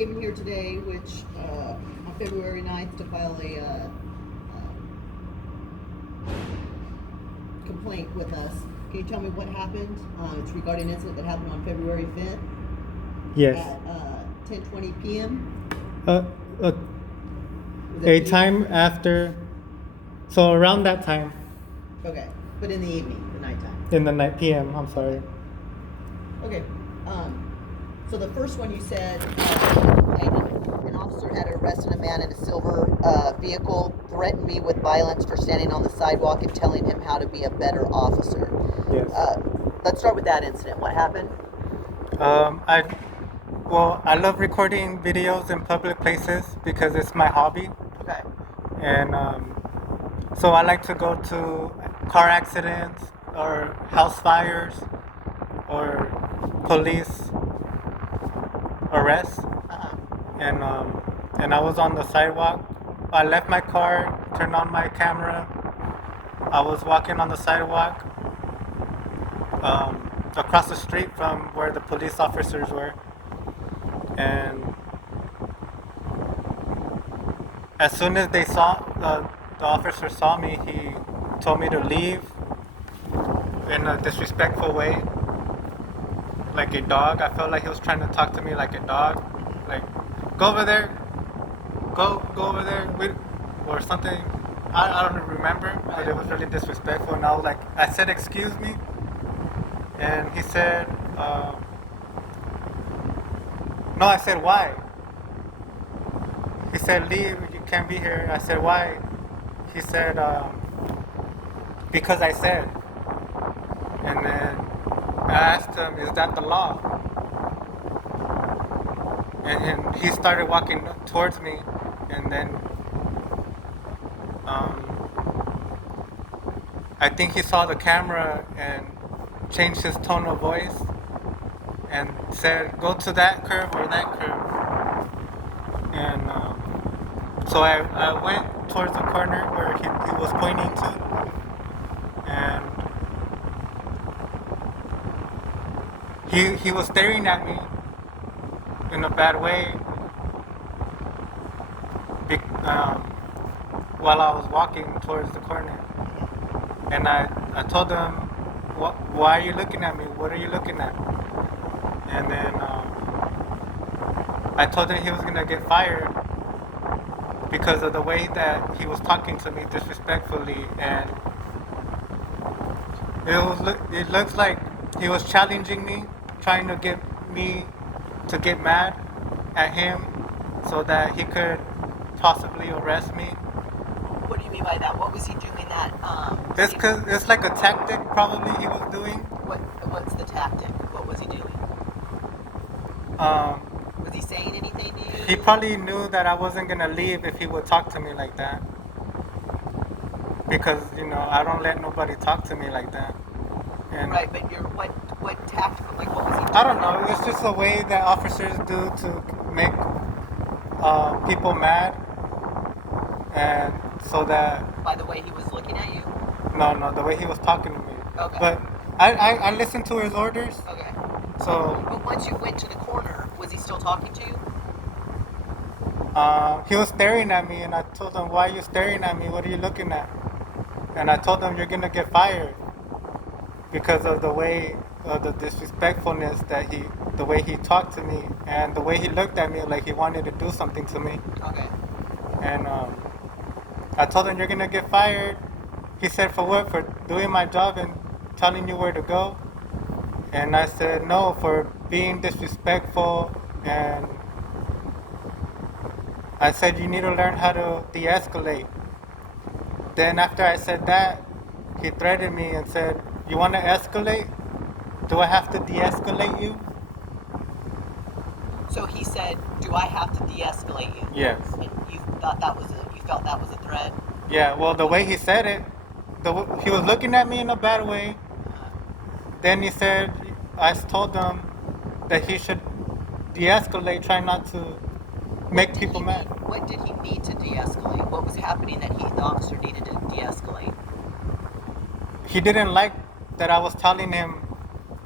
came in here today, which on February 9th, to file a complaint with us. Can you tell me what happened? It's regarding an incident that happened on February 5th Yes. at 10:20 p.m. Uh, uh, Was it a the time evening? after, so around that time, Okay, but in the evening, the nighttime. in the night PM, I'm sorry. Okay. So the first one you said, an officer had arrested a man in a silver vehicle, threatened me with violence for standing on the sidewalk and telling him how to be a better officer. Yes. Let's start with that incident. What happened? I love recording videos in public places because it's my hobby. Okay. And so I like to go to car accidents or house fires or police arrests. Uh-huh. And I was on the sidewalk. I left my car, turned on my camera. I was walking on the sidewalk across the street from where the police officers were. And as soon as the officer saw me, he told me to leave in a disrespectful way, like a dog. I felt like he was trying to talk to me like a dog, like go over there, go over there, or something. I don't remember, but it was really disrespectful. And I said, excuse me, and he said, no. I said, why? He said, leave. You can't be here. I said, why? He said, because I said. And then I asked him, is that the law? And he started walking towards me, and then I think he saw the camera and changed his tone of voice and said, go to that curve or that curve. And so I went towards the corner where he was pointing to, and he was staring at me in a bad way while I was walking towards the corner. And I told him, why are you looking at me? What are you looking at? And then I told him he was going to get fired because of the way that he was talking to me disrespectfully. And it looks like he was challenging me, trying to get me to get mad at him so that he could possibly arrest me. What do you mean by that? What was he doing that? It's like a tactic probably he was doing. What's the tactic? What was he doing? Was he saying anything to you? He probably knew that I wasn't gonna leave if he would talk to me like that. Because I don't let nobody talk to me like that. And Right, but what tactical, like what was he doing? I don't know. It's just a way that officers do to make people mad, and so that. By the way he was looking at you? No, the way he was talking to me. Okay. But I listened to his orders. Okay. So But once you went to the corner, was he still talking to you? he was staring at me, and I told him, why are you staring at me? What are you looking at? And I told him, you're gonna get fired because of the way of the disrespectfulness the way he talked to me, and the way he looked at me like he wanted to do something to me. Okay. And I told him, you're gonna get fired. He said, for what? For doing my job and telling you where to go? And I said, no, for being disrespectful. And I said, you need to learn how to de-escalate. Then after I said that, he threatened me and said, you want to escalate? Do I have to de-escalate you? So he said, do I have to de-escalate you? Yes. And you felt that was a threat? Yeah, well, the way he said it, he was looking at me in a bad way. Then he said, I told him that he should de-escalate, try not to make people mad. What did he need to de-escalate? What was happening that the officer needed to de-escalate? He didn't like that I was telling him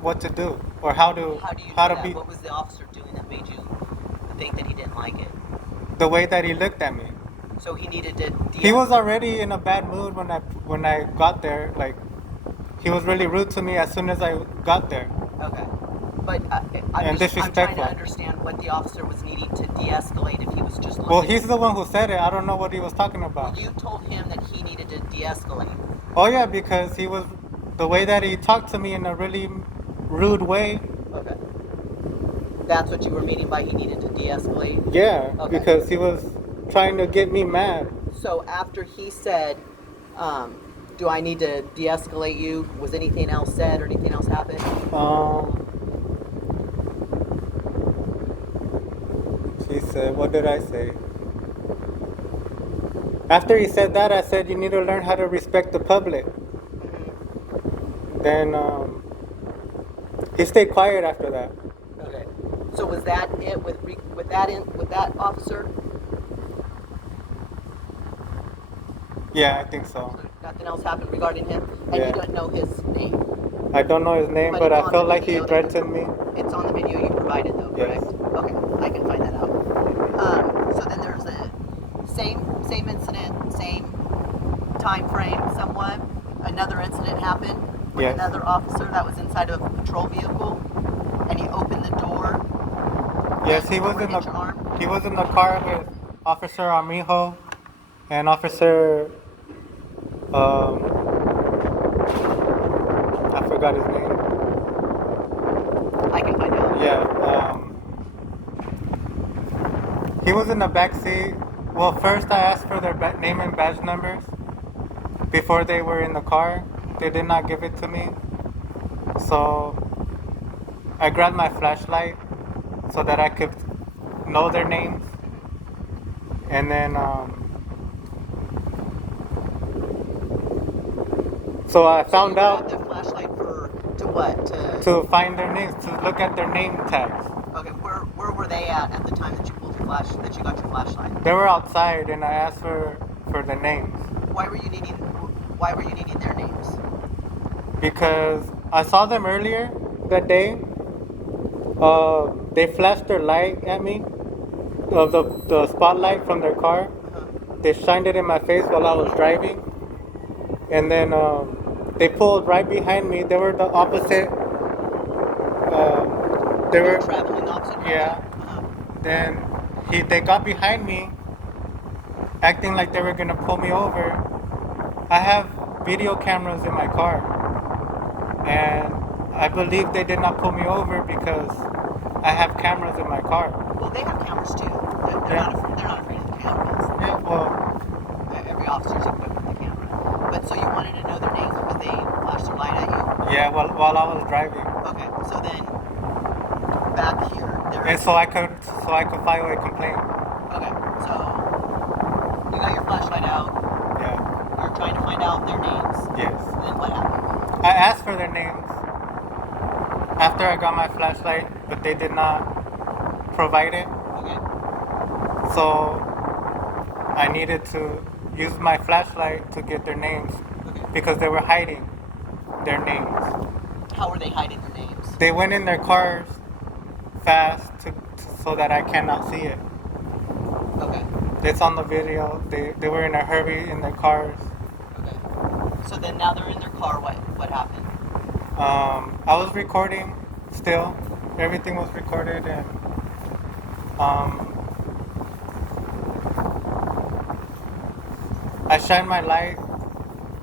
what to do or how to How do you know how to that? be. What was the officer doing that made you think that he didn't like it? The way that he looked at me. So he needed to. He was already in a bad mood when I got there. Like, he was really rude to me as soon as I got there. Okay. But And I'm trying to disrespectful. understand what the officer was needing to de-escalate if he was just looking. Well, he's the one who said it. I don't know what he was talking about. Well, you told him that he needed to de-escalate. Oh yeah, because he was the way that he talked to me in a really rude way. Okay. That's what you were meaning by he needed to de-escalate? Yeah, Okay. because he was trying to get me mad. So after he said, do I need to de-escalate you, was anything else said or anything else happened? He said, what did I say? After he said that, I said, you need to learn how to respect the public. Then he stayed quiet after that. Okay. So was that it with that officer? Yeah, I think so. So nothing else happened regarding him, and Yeah. you don't know his name. I don't know his name, But but it's I on felt the like he video that threatened me. It's on the video you provided, though, Yes. correct? Okay, I can find that out. So then there's a same incident, same time frame, somewhat. Another incident happened with Yes. another officer that was inside of a patrol vehicle, and he opened the door. Yes, he was Or in hit your arm? the car with Officer Armijo and Officer I forgot his name. I can find out. Yeah, he was in the back seat. Well, first I asked for their name and badge numbers before they were in the car. They did not give it to me. So I grabbed my flashlight so that I could know their names. And then, so I found So you out grabbed the flashlight to what? to find their names, to look at their name tags. Okay, where were they at the time that you pulled your that you got your flashlight? They were outside, and I asked for the names Why were you needing their names? because I saw them earlier that day. They flashed their light at me, the spotlight from their car. They shined it in my face while I was driving, and then they pulled right behind me. They were the opposite. They were Traveling opposite. yeah. Uh-huh. Then they got behind me, acting like they were gonna pull me over. I have video cameras in my car, and I believe they did not pull me over because I have cameras in my car. Well, they have cameras too. They're Yeah. they're not afraid of the cameras. Yeah, well, Every officer's equipped with a camera. But so you wanted to know their names because they flashed their light at you. yeah, while I was driving, Okay, so then back here, there and is. so I could file a complaint. Okay, so you got your flashlight out. Yeah, You're trying to find out their names. yes. Then what happened? I asked for their names after I got my flashlight, but they did not provide it. Okay. So I needed to use my flashlight to get their names Okay. because they were hiding their names. How were they hiding their names? They went in their cars fast so that I cannot see it. Okay. It's on the video. They were in a hurry in their cars. Okay. So then now they're in their car. What happened? I was recording still. Everything was recorded, and I shined my light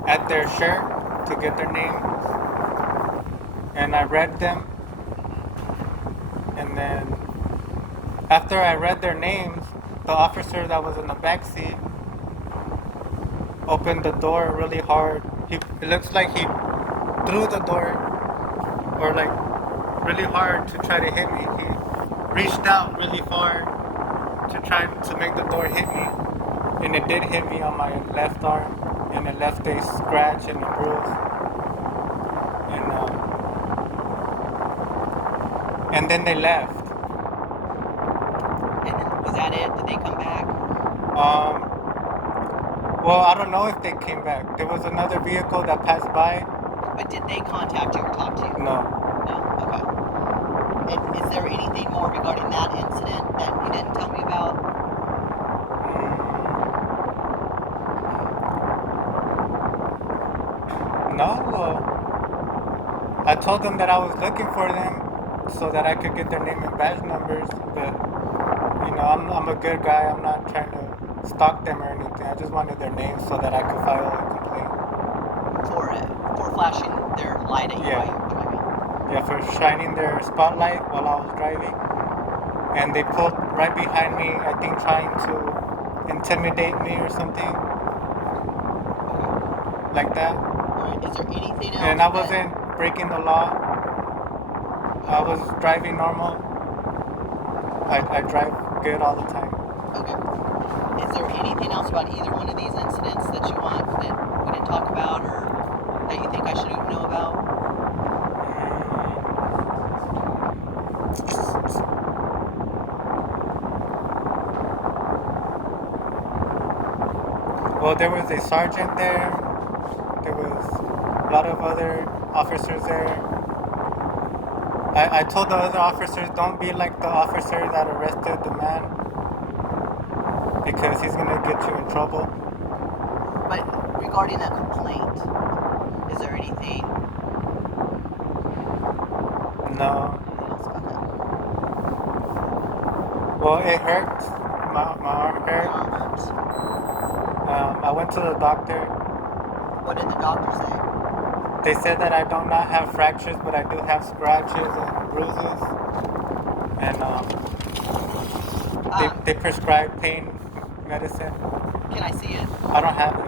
at their shirt to get their names, and I read them. And then after I read their names, the officer that was in the back seat opened the door really hard. It looks like he threw the door, or like really hard to try to hit me. He reached out really far to try to make the door hit me, and it did hit me on my left arm, and it left a scratch and a bruise. And then they left. And then, was that it? Did they come back? Well, I don't know if they came back. There was another vehicle that passed by. But did they contact you or talk to you? No. No. Okay. And is there anything more regarding that incident that you didn't told them that I was looking for them so that I could get their name and badge numbers. But you know, I'm a good guy. I'm not trying to stalk them or anything. I just wanted their names so that I could file a complaint. For flashing their light at you Yeah. while you were driving. Yeah, for shining their spotlight while I was driving. And they pulled right behind me, I think trying to intimidate me or something like that. Alright, is there anything else? And I that- wasn't breaking the law. I was driving normal. I drive good all the time. Okay. Is there anything else about either one of these incidents that you want that we didn't talk about or that you think I should know about? Well, there was a sergeant there. There was a lot of other officers there. I told the other officers, don't be like the officer that arrested the man because he's gonna get you in trouble. But regarding that complaint, is there anything No. else about that? Well, it hurt. My arm Your hurt. arm hurts. I went to the doctor. What did the doctor say? They said that I do not have fractures, but I do have scratches and bruises. And they prescribed pain medicine. Can I see it? I don't have it.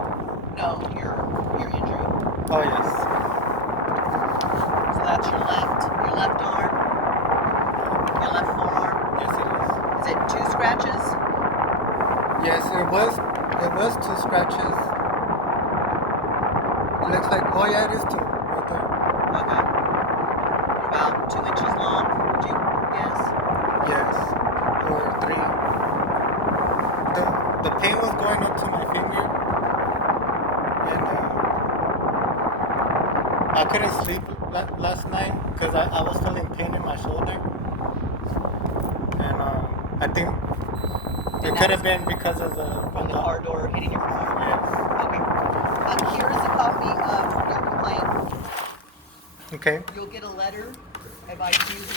No, your injury. Oh yes. So that's your left arm, your left forearm. Yes, it Is it 2 scratches? is. Yes, it was 2 scratches. It looks like, oh yeah, it is 2 right there. Okay. About 2 inches long, would you guess? Yes, or 3. The pain was going up to my finger, and I couldn't sleep last night because I was feeling pain in my shoulder, and I think it could have been because of From the car door hitting your car? Yes. Okay. Here is a copy of your complaint. Okay. You'll get a letter advising you who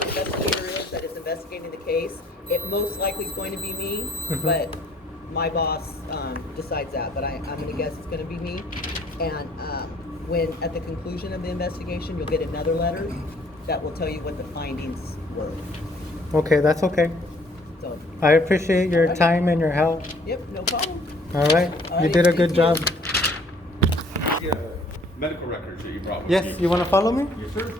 the investigator is that is investigating the case. It most likely is going to be me, but my boss decides that. But I'm going to guess it's going to be me. And when at the conclusion of the investigation, you'll get another letter that will tell you what the findings were. Okay, that's okay. So, I appreciate your time and your help. yep, no problem. All right, you right, did a good thank job. The medical records that you brought with Yes, you. you want to follow me? Yes, sir.